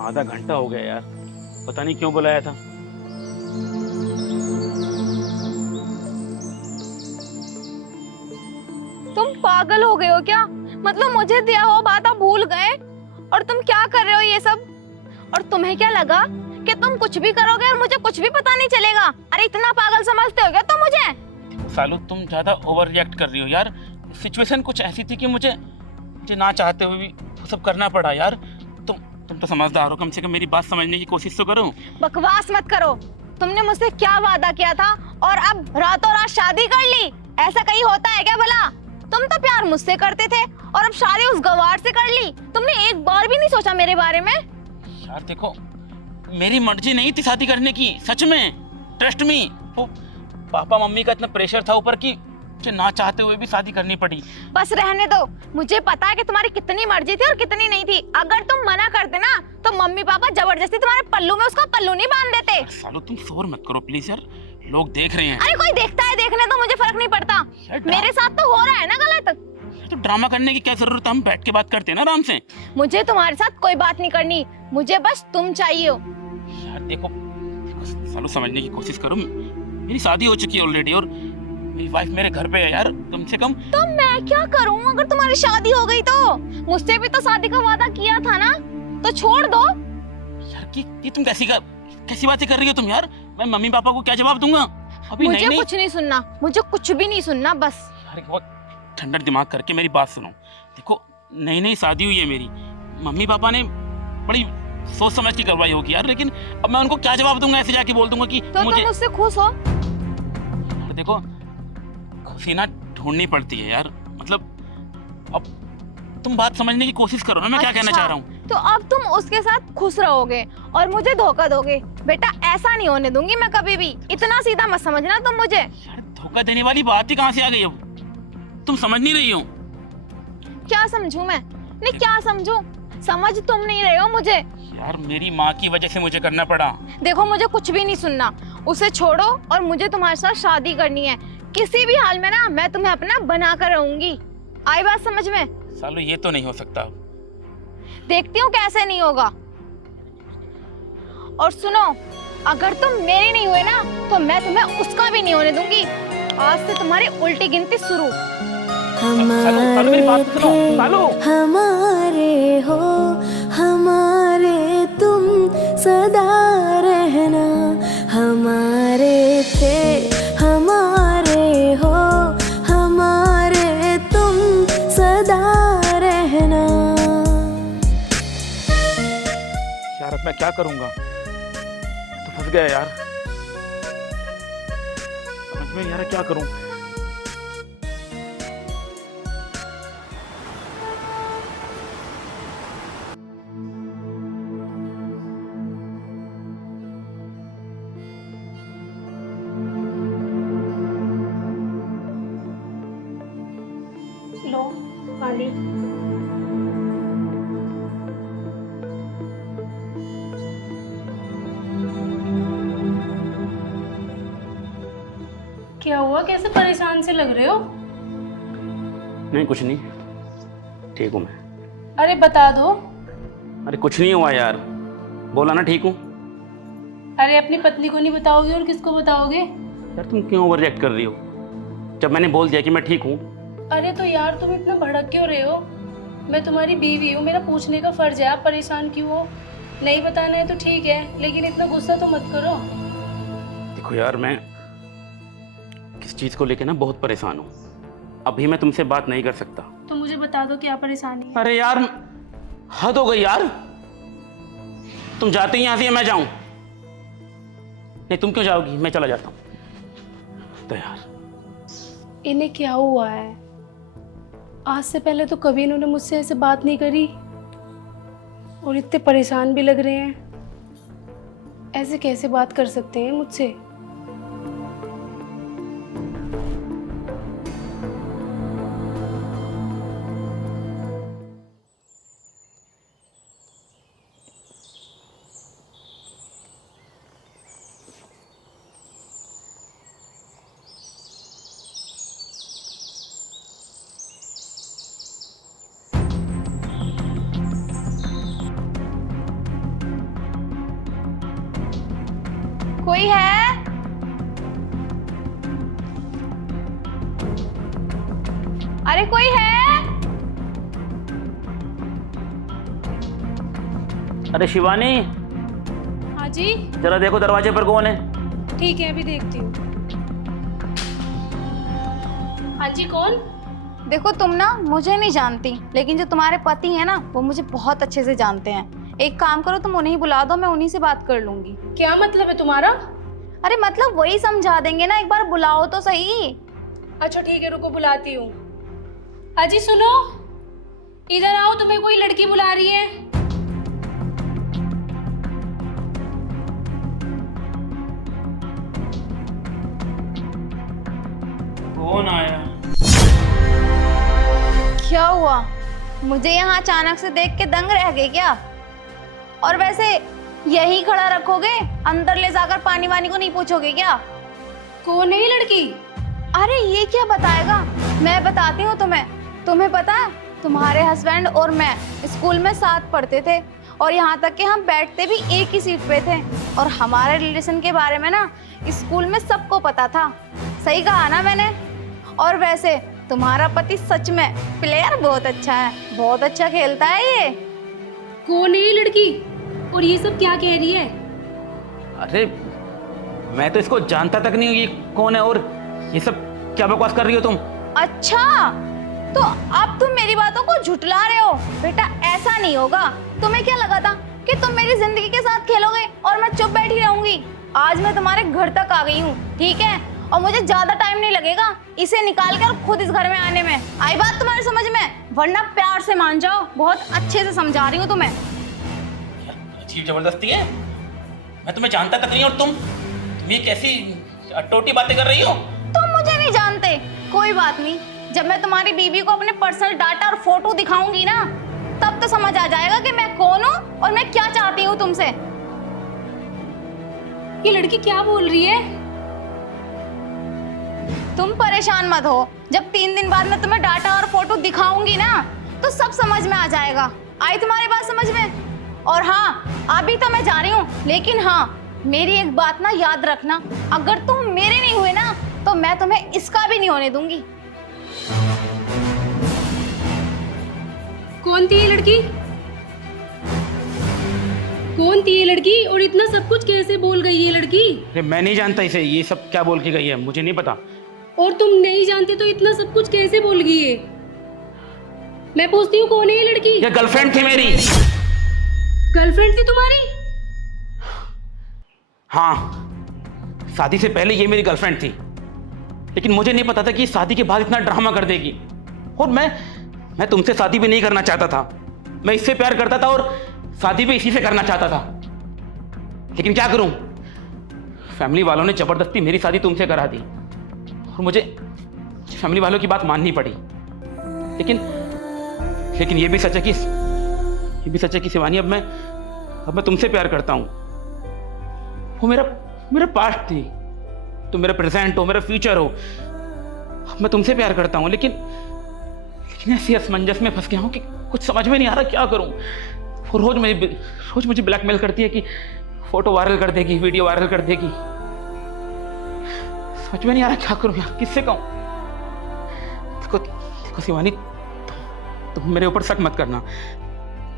आधा घंटा हो गया यार, पता नहीं क्यों बुलाया था। तुम पागल हो गए हो क्या? मतलब मुझे दिया हुआ बात आप भूल गए और तुम क्या कर रहे हो ये सब? और तुम्हें क्या लगा कि तुम कुछ भी करोगे और मुझे कुछ भी पता नहीं चलेगा? अरे इतना पागल समझते हो क्या तुम मुझे? सालू तुम ज्यादा ओवर रिएक्ट कर रही हो यार। सिचुएशन कुछ ऐसी थी कि मुझे मुझे ना चाहते हुए भी वो सब करना पड़ा यार। तुम तुम तो समझदार हो, कम से कम मेरी बात समझने की कोशिश तो करो। बकवास मत करो। तुमने मुझसे क्या वादा किया था और अब रातों रात शादी कर ली? ऐसा कहीं होता है क्या भला? तुम तो प्यार मुझसे करते थे और अब शादी उस गवार से कर ली। तुमने एक बार भी नहीं सोचा मेरे बारे में? यार देखो, मेरी मर्जी नहीं थी शादी करने की, सच में, ट्रस्ट मी। वो पापा मम्मी का इतना प्रेशर था ऊपर की मुझे ना चाहते हुए भी शादी करनी पड़ी। बस रहने दो। मुझे पता है कि तुम्हारी कितनी मर्जी थी और कितनी नहीं थी। अगर तुम मना करते ना तो मम्मी पापा जबरदस्ती तुम्हारे पल्लू में उसका पल्लू नहीं बांध देते। सालू तुम शोर मत करो प्लीज यार, लोग देख रहे हैं। अरे कोई देखता है, देखने तो मुझे फर्क नहीं पड़ता। मेरे साथ तो हो रहा है ना गलत। तो ड्रामा करने की क्या जरूरत है, हम बैठ के बात करते हैं ना आराम से। मुझे तुम्हारे साथ कोई बात नहीं करनी, मुझे बस तुम चाहिए हो। यार देखो, सालू समझने की कोशिश करो, मेरी शादी हो चुकी है ऑलरेडी और मेरी वाइफ मेरे घर पे है यार, कम से कम। तो मैं क्या करूं अगर तुम्हारी शादी हो गई तो? मुझसे भी तो शादी का वादा किया था ना, तो छोड़ दो। यार ये तुम कैसी बातें कर रही हो तुम यार? मैं मम्मी पापा को क्या जवाब दूंगा? अभी मुझे नहीं कुछ नहीं सुनना, मुझे कुछ भी नहीं सुनना बस। यार बहुत ठंडा दिमाग करके मेरी बात सुनो। देखो, नई नई शादी हुई है मेरी, मम्मी पापा ने बड़ी सोच समझ के करवाई होगी यार, लेकिन अब मैं उनको क्या जवाब दूंगा? ऐसे जाके बोल दूंगा कि तो मुझे। तुम मुझसे खुश हो? यार देखो, खुशी ना ढूंढनी पड़ती है यार। मतलब अब तुम बात समझने की कोशिश करो ना, मैं क्या कहना चाह रहा हूँ। तो अब तुम उसके साथ खुश रहोगे और मुझे धोखा दोगे? बेटा ऐसा नहीं होने दूंगी मैं कभी भी। इतना सीधा मत समझना तुम मुझे। यार धोखा देने वाली बात ही कहाँ से आ गई? अब तुम समझ नहीं रही हो। क्या समझूं मैं? नहीं क्या समझूं? समझ तुम नहीं रहे हो मुझे। यार मेरी माँ की वजह से मुझे करना पड़ा। देखो मुझे कुछ भी नहीं सुनना, उसे छोड़ो और मुझे तुम्हारे साथ शादी करनी है। किसी भी हाल में ना मैं तुम्हें अपना बना कर रहूंगी। आई बात समझ में? सालो ये तो नहीं हो सकता। देखती हूँ कैसे नहीं होगा। और सुनो, अगर तुम मेरी नहीं हुए ना तो मैं तुम्हें उसका भी नहीं होने दूंगी। आज से तुम्हारी उल्टी गिनती शुरू। सालो मेरी बात सुनो। सालो हमारे हो, हमारे तुम सदा रहना, हमारे थे हमारे हो, हमारे तुम सदा रहना। यार अब मैं क्या करूंगा? तो फंस गया यार, समझ में नहीं आ रहा क्या करूं। लो पानी। क्या हुआ, कैसे परेशान से लग रहे हो? नहीं कुछ नहीं, ठीक हूँ मैं। अरे बता दो। अरे कुछ नहीं हुआ यार, बोला ना ठीक हूँ। अरे अपनी पत्नी को नहीं बताओगे और किसको बताओगे? यार तुम क्यों ओवर रिएक्ट कर रही हो? जब मैंने बोल दिया कि मैं ठीक हूँ। अरे तो यार तुम इतना भड़क क्यों रहे हो? मैं तुम्हारी बीवी हूँ, मेरा पूछने का फर्ज है। आप परेशान क्यों हो? नहीं बताना है तो ठीक है, लेकिन इतना गुस्सा तो मत करो। देखो यार, मैं किस चीज़ को लेके ना बहुत परेशान हूँ। अभी मैं तुमसे बात नहीं कर सकता। तो मुझे बता दो क्या परेशानी है। अरे यार हद हो गई यार, तुम जाते ही यहाँ से, मैं जाऊं? नहीं तुम क्यों जाओगी, मैं चला जाता हूँ। तो यार इन्हें क्या हुआ है? आज से पहले तो कभी इन्होंने मुझसे ऐसे बात नहीं करी और इतने परेशान भी लग रहे हैं। ऐसे कैसे बात कर सकते हैं मुझसे? कोई है? अरे कोई है? अरे शिवानी, हाँ जी, जरा देखो दरवाजे पर कौन है। ठीक है, अभी देखती हूँ। हाँ जी, कौन? देखो तुम ना मुझे नहीं जानती, लेकिन जो तुम्हारे पति हैं ना वो मुझे बहुत अच्छे से जानते हैं। एक काम करो, तुम उन्हें बुला दो, मैं उन्हीं से बात कर लूंगी। क्या मतलब है तुम्हारा? अरे मतलब वही समझा देंगे ना, एक बार बुलाओ तो सही। अच्छा ठीक है, रुको बुलाती हूँ। हाँ जी सुनो, इधर आओ, तुम्हें कोई लड़की बुला रही है। कौन आया? क्या हुआ? मुझे यहाँ अचानक से देख के दंग रह गए क्या? और वैसे यही खड़ा रखोगे, अंदर ले जाकर पानी वानी को नहीं पूछोगे क्या? कौन है ये लड़की? अरे ये क्या बताएगा, मैं बताती हूँ तुम्हें। तुम्हें पता है, तुम्हारे हस्बैंड और मैं स्कूल में साथ पढ़ते थे, और यहाँ तक कि हम बैठते भी एक ही सीट पे थे, और हमारे रिलेशन के बारे में ना स्कूल में सबको पता था। सही कहा ना मैंने? और वैसे तुम्हारा पति सच में प्लेयर बहुत अच्छा है, बहुत अच्छा खेलता है ये। कौन है ये लड़की और ये सब क्या कह रही है? अरे मैं तो इसको जानता तक नहीं हूँ, ये कौन है और ये सब क्या बकवास कर रही हो तुम? अच्छा, तो अब तुम मेरी बातों को झुठला रहे हो। बेटा ऐसा नहीं होगा। तुम्हें क्या लगा था कि तुम मेरी जिंदगी के साथ खेलोगे और मैं चुप बैठी रहूंगी? आज मैं तुम्हारे घर तक आ गई हूँ, ठीक है? और मुझे ज्यादा टाइम नहीं लगेगा इसे निकाल कर खुद इस घर में आने में। आई बात तुम्हारे समझ में? वरना प्यार से मान जाओ, बहुत अच्छे से समझा रही हूँ तुम्हें। अजीब जबरदस्ती है, मैं तुम्हें जानता तक नहीं और तुम ये कैसी अटोटी बातें कर रही हो? तुम मुझे नहीं जानते, कोई बात नहीं। जब मैं तुम्हारी बीवी को अपने पर्सनल डाटा और फोटो दिखाऊंगी ना, तब तो समझ आ जाएगा कि मैं कौन हूँ और मैं क्या चाहती हूँ तुमसे। ये लड़की क्या बोल रही है? तुम परेशान मत हो, जब 3 दिन बाद मैं तुम्हें डाटा और फोटो दिखाऊंगी ना, तो सब समझ में आ जाएगा। आई तुम्हारी बात समझ में? और हाँ, अभी तो मैं जा रही हूँ, लेकिन हाँ मेरी एक बात ना याद रखना, अगर तुम मेरे नहीं हुए ना तो मैं तुम्हें इसका भी नहीं होने दूंगी। कौन थी ये लड़की? कौन थी ये लड़की और इतना सब कुछ कैसे बोल गई ये लड़की? अरे मैं नहीं जानता इसे, ये सब क्या बोल के गई है मुझे नहीं पता। और तुम नहीं जानते तो इतना सब कुछ कैसे बोल गई है? मैं पूछती हूँ कौन है ये लड़की? ये गर्लफ्रेंड थी मेरी। गर्लफ्रेंड थी तुम्हारी? हाँ, शादी से पहले ये मेरी गर्लफ्रेंड थी, लेकिन मुझे नहीं पता था कि शादी के बाद इतना ड्रामा कर देगी। और मैं तुमसे शादी भी नहीं करना चाहता था, मैं इससे प्यार करता था और शादी भी इसी से करना चाहता था, लेकिन क्या करूं, फैमिली वालों ने जबरदस्ती मेरी शादी तुमसे करा दी और मुझे फैमिली वालों की बात माननी पड़ी। लेकिन ये भी सच है कि शिवानी, अब मैं तुमसे प्यार करता हूं। वो मेरा पास्ट थी, तुम मेरा प्रेजेंट हो, मेरा फ्यूचर हो। मैं तुमसे प्यार करता हूं, लेकिन ऐसी असमंजस में फंस गया हूं कि कुछ समझ में नहीं आ रहा क्या करूं। वो रोज मुझे ब्लैकमेल करती है कि फोटो वायरल कर देगी, वीडियो वायरल कर देगी। समझ में नहीं आ रहा क्या करूं यार, किससे कहूं। देखो शिवानी, तुम मेरे ऊपर शक मत करना।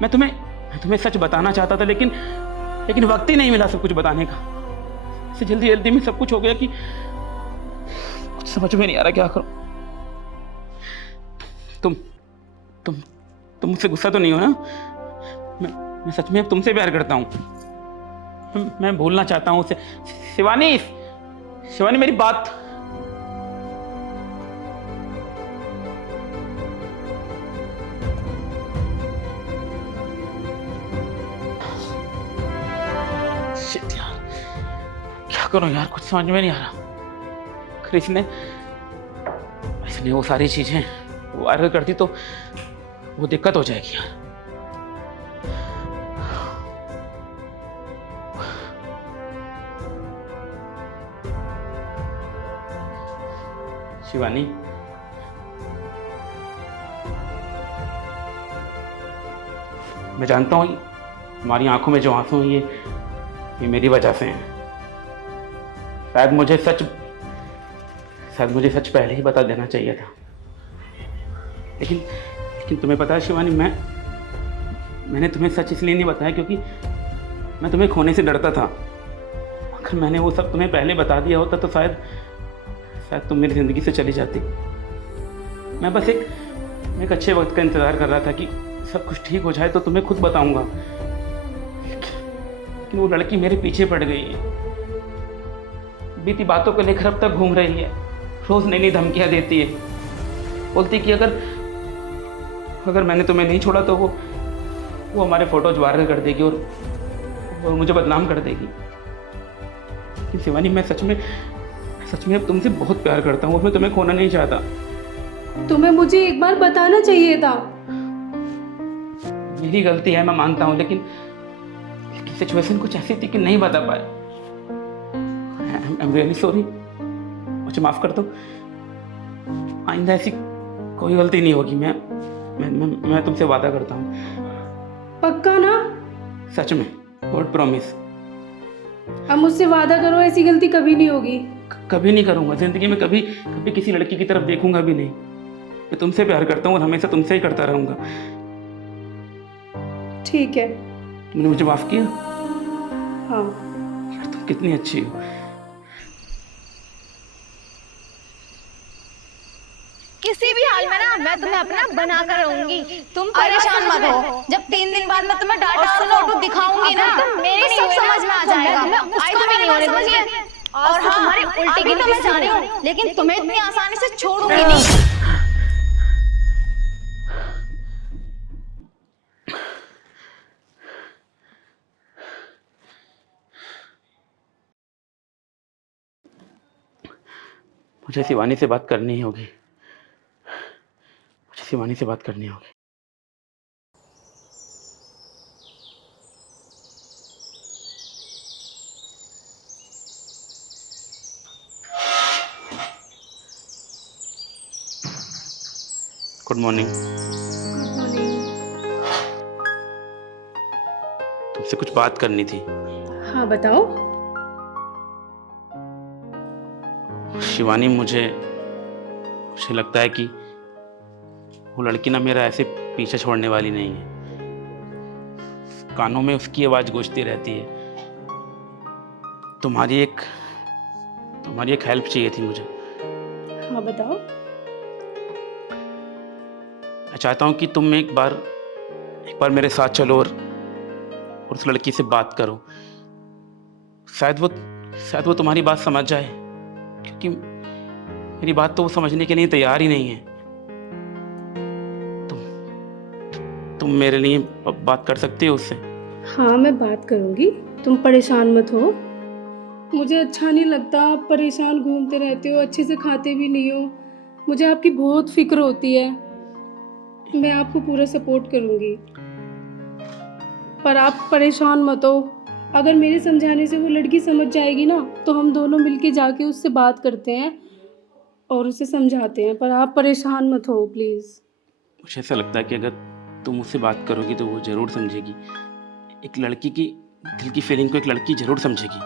मैं तुम्हें सच बताना चाहता था, लेकिन वक्त ही नहीं मिला सब कुछ बताने का। इससे जल्दी में सब कुछ हो गया कि कुछ समझ में नहीं आ रहा क्या करूं। तुम मुझसे गुस्सा तो नहीं हो ना? मैं सच में अब तुमसे प्यार करता हूं। मैं भूलना चाहता हूं उसे। शिवानी मेरी बात। शिट यार, क्या करूं यार, कुछ समझ में नहीं आ रहा। अगर इसने वो सारी चीजें वायरल कर दी तो वो दिक्कत हो जाएगी यार। शिवानी, मैं जानता हूं तुम्हारी आंखों में जो आंसू हैं ये मेरी वजह से हैं, शायद मुझे सच पहले ही बता देना चाहिए था। लेकिन तुम्हें पता है शिवानी, मैंने तुम्हें सच इसलिए नहीं बताया क्योंकि मैं तुम्हें खोने से डरता था। अगर मैंने वो सब तुम्हें पहले बता दिया होता तो शायद तुम मेरी ज़िंदगी से चली जाती। मैं बस एक अच्छे वक्त का इंतज़ार कर रहा था कि सब कुछ ठीक हो जाए तो तुम्हें खुद बताऊंगा। लेकिन वो लड़की मेरे पीछे पड़ गई है, बीती बातों को लेकर अब तक घूम रही है, रोज़ नई नई धमकियाँ देती है, बोलती कि अगर मैंने तुम्हें नहीं छोड़ा तो वो हमारे फोटोज वायरल कर देगी और मुझे बदनाम कर देगी। लेकिन शिवानी, मैं सच में अब तुमसे बहुत प्यार करता हूँ और मैं तुम्हें खोना नहीं चाहता। तुम्हें मुझे एक बार बताना चाहिए था। मेरी गलती है, मैं मानता हूँ, लेकिन सिचुएशन कुछ ऐसी थी कि नहीं बता पाए। आई एम रियली सॉरी, मुझे माफ़ कर दो। आइंदा ऐसी कोई गलती नहीं होगी। मैं तुमसे वादा करता हूँ। पक्का ना? सच में, गॉड प्रॉमिस। अब मुझसे वादा करो ऐसी गलती कभी नहीं होगी। कभी नहीं करूँगा ज़िंदगी में, कभी किसी लड़की की तरफ देखूंगा भी नहीं। मैं तुमसे प्यार करता हूँ और हमेशा तुमसे ही करता रहूँगा। ठीक है। तुमने मुझे माफ़ किया? हाँ। यार तुम कितनी अच्छी हो। किसी भी हाल में ना मैं तुम्हें अपना बना कर रहूंगी। तुम परेशान मत हो। जब 3 दिन बाद मैं तुम्हें डाटा और फोटो दिखाऊंगी ना, मेरी सब समझ में आ जाएगा। आई तो भी नहीं होने दूंगी। और हाँ, तुम्हारी उल्टी की तो मैं जा रही हूँ, लेकिन तुम्हें इतनी आसानी से छोड़ूंगी नहीं। मुझे शिवानी से बात करनी होगी। शिवानी से बात करनी होगी। Good morning. तुमसे कुछ बात करनी थी। हाँ बताओ। शिवानी, मुझे लगता है कि वो लड़की ना मेरा ऐसे पीछे छोड़ने वाली नहीं है। कानों में उसकी आवाज़ गूंजती रहती है। तुम्हारी एक हेल्प चाहिए थी मुझे। हाँ बताओ। मैं चाहता हूँ कि तुम एक बार मेरे साथ चलो और उस लड़की से बात करो। शायद वो तुम्हारी बात समझ जाए, क्योंकि मेरी बात तो वो समझने के लिए तैयार ही नहीं है। तुम मेरे लिए बात कर सकती हो उससे? हाँ मैं बात करूँगी, तुम परेशान मत हो। मुझे अच्छा नहीं लगता, आप परेशान घूमते रहते हो, अच्छे से खाते भी नहीं हो। मुझे आपकी बहुत फिक्र होती है। मैं आपको पूरा सपोर्ट करूँगी, पर आप परेशान मत हो। अगर मेरे समझाने से वो लड़की समझ जाएगी ना, तो हम दोनों मिलके जाके उससे बात करते हैं और उसे समझाते हैं। पर आप परेशान मत हो प्लीज़। मुझे ऐसा लगता है कि अगर तुम उससे बात करोगी तो वो ज़रूर समझेगी। एक लड़की की दिल की फीलिंग को एक लड़की ज़रूर समझेगी,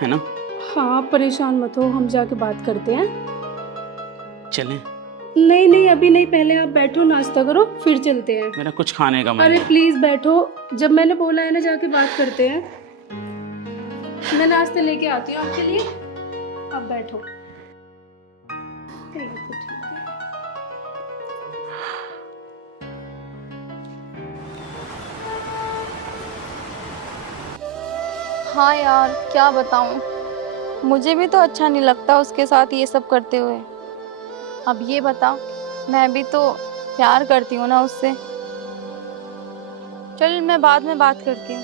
है ना? हाँ आप परेशान मत हो, हम जाके बात करते हैं। चलें? नहीं अभी नहीं, पहले आप बैठो, नाश्ता करो, फिर चलते हैं। मेरा कुछ खाने का मन अरे है। प्लीज बैठो, जब मैंने बोला है ना जाके बात करते हैं। मैं नाश्ता लेके आती हूँ आपके लिए, आप बैठो। ठीक है। हाँ यार, क्या बताऊं, मुझे भी तो अच्छा नहीं लगता उसके साथ ये सब करते हुए। अब ये बता, मैं भी तो प्यार करती हूँ ना उससे। चल मैं बाद में बात करती हूँ।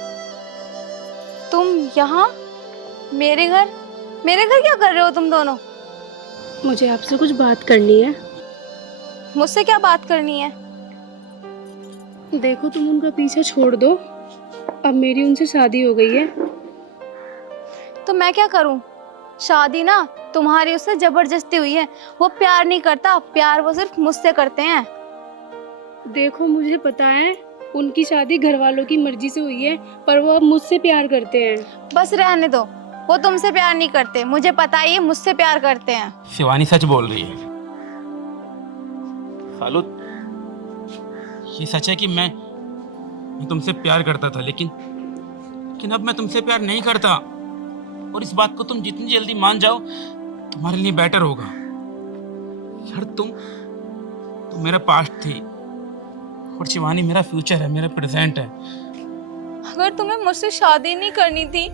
तुम यहाँ मेरे घर क्या कर रहे हो तुम दोनों? मुझे आपसे कुछ बात करनी है। मुझसे क्या बात करनी है? देखो तुम उनका पीछा छोड़ दो, अब मेरी उनसे शादी हो गई है। तो मैं क्या करूं? शादी ना तुम्हारी उससे जबरदस्ती हुई है। वो प्यार नहीं करता, प्यार वो सिर्फ मुझसे करते हैं। देखो मुझे पता है उनकी शादी घर वालों की मर्जी से हुई है, पर वो अब मुझसे प्यार करते हैं। बस रहने दो, वो तुमसे प्यार नहीं करते, मुझे पता है, ये मुझसे प्यार करते हैं। शिवानी सच बोल रही है। सालू, ये सच है कि मैं तुमसे प्यार करता था, लेकिन अब मैं तुमसे प्यार नहीं करता। और इस बात को तुम जितनी जल्दी मान जाओ तुम्हारे लिए बेटर होगा। यार तुम मेरा पास्ट थी और शिवानी मेरा फ्यूचर है, मेरा प्रेजेंट है। अगर तुम्हें मुझसे शादी नहीं करनी थी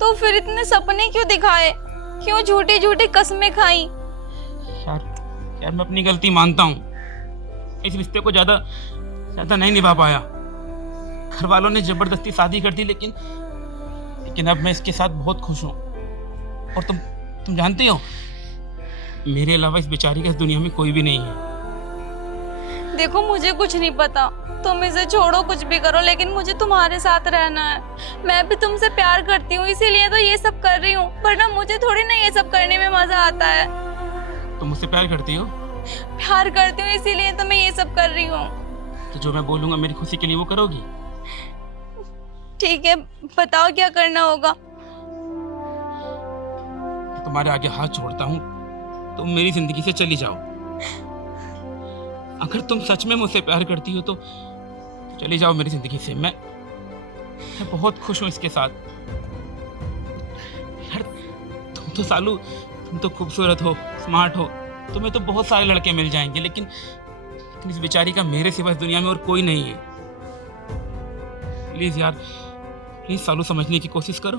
तो फिर इतने सपने क्यों दिखाए, क्यों झूठी झूठी कसमें खाई? यार मैं अपनी गलती मानता हूँ। इस रिश्ते को ज्यादा नहीं निभा पाया। घर वालों ने जबरदस्ती शादी कर दी, लेकिन अब मैं इसके साथ बहुत खुश हूँ। और तुम जानती हो, मेरे अलावा इस बेचारी का इस दुनिया में कोई भी नहीं है। देखो मुझे कुछ नहीं पता, तुम इसे छोड़ो, कुछ भी करो, लेकिन मुझे तुम्हारे साथ रहना है। मैं भी तुमसे प्यार करती हूँ, इसीलिए तो ये सब कर रही हूँ, वरना मुझे थोड़ी ना ये सब करने में मजा आता है। तुम मुझसे प्यार करती हो? प्यार करती हूँ, इसीलिए तो मैं ये सब कर रही हूँ। तो जो मैं बोलूंगा मेरी खुशी के लिए वो करोगी? ठीक है, बताओ क्या करना होगा। तुम्हारे आगे हाथ छोड़ता हूँ, तुम मेरी जिंदगी से चली जाओ। अगर तुम सच में मुझसे प्यार करती हो तो चली जाओ मेरी जिंदगी से। मैं बहुत खुश हूँ इसके साथ। यार तुम तो सालू, तुम तो खूबसूरत हो, स्मार्ट हो, तुम्हें तो बहुत सारे लड़के मिल जाएंगे, लेकिन इस बेचारी का मेरे सिवा इस दुनिया में और कोई नहीं है। प्लीज यार, प्लीज सालू समझने की कोशिश करो।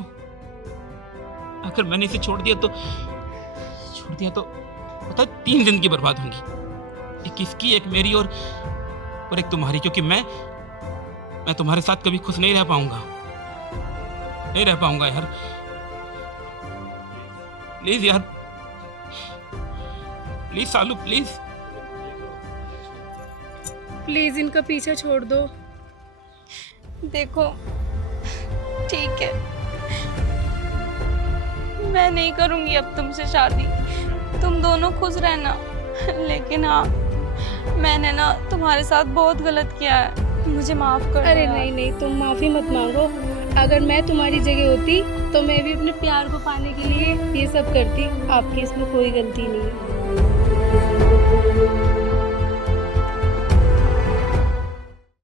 अगर मैंने इसे छोड़ दिया तो पता 3 जिंदगी बर्बाद होंगी। एक इसकी, एक मेरी और एक तुम्हारी, क्योंकि मैं तुम्हारे साथ कभी खुश नहीं रह पाऊंगा यार। प्लीज यार, प्लीज सालू, प्लीज प्लीज इनका पीछा छोड़ दो। देखो ठीक है, मैं नहीं करूंगी अब तुमसे शादी, तुम दोनों खुश रहना। लेकिन हाँ, मैंने ना तुम्हारे साथ बहुत गलत किया है, मुझे माफ कर दो। अरे नहीं, तुम माफी मत मांगो। अगर मैं तुम्हारी जगह होती तो मैं भी अपने प्यार को पाने के लिए ये सब करती। आपकी इसमें कोई गलती नहीं है।